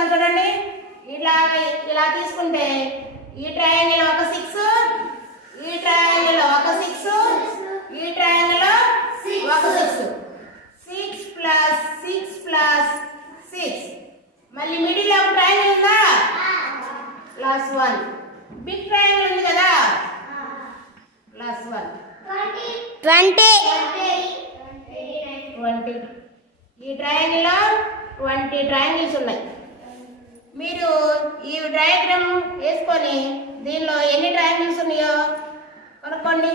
చెప్తాను చూడండి. ఇలా ఇలా తీసుకుంటే ఈ ట్రయాంగిల్ ఒక 6, ఈ ట్రయాంగిల్ ఒక 6, ఈ ట్రయాంగిల్ ఒక 6. 6 ప్లస్ 6 ప్లస్ 6. మళ్ళీ మిడిల్ ఒక ట్రయాంగిల్ ఉందా? ప్లస్ 1. బిగ్ ట్రయాంగిల్ ఉంది కదా, ప్లస్ 1. 20. ఈ ట్రయాంగిల్లో 20 ట్రయాంగిల్స్ ఉన్నాయి. మీరు ఈ డయాగ్రామ్ వేసుకొని దీనిలో ఎన్ని ట్రయాంగిల్స్ ఉన్నాయో కనుక్కోండి.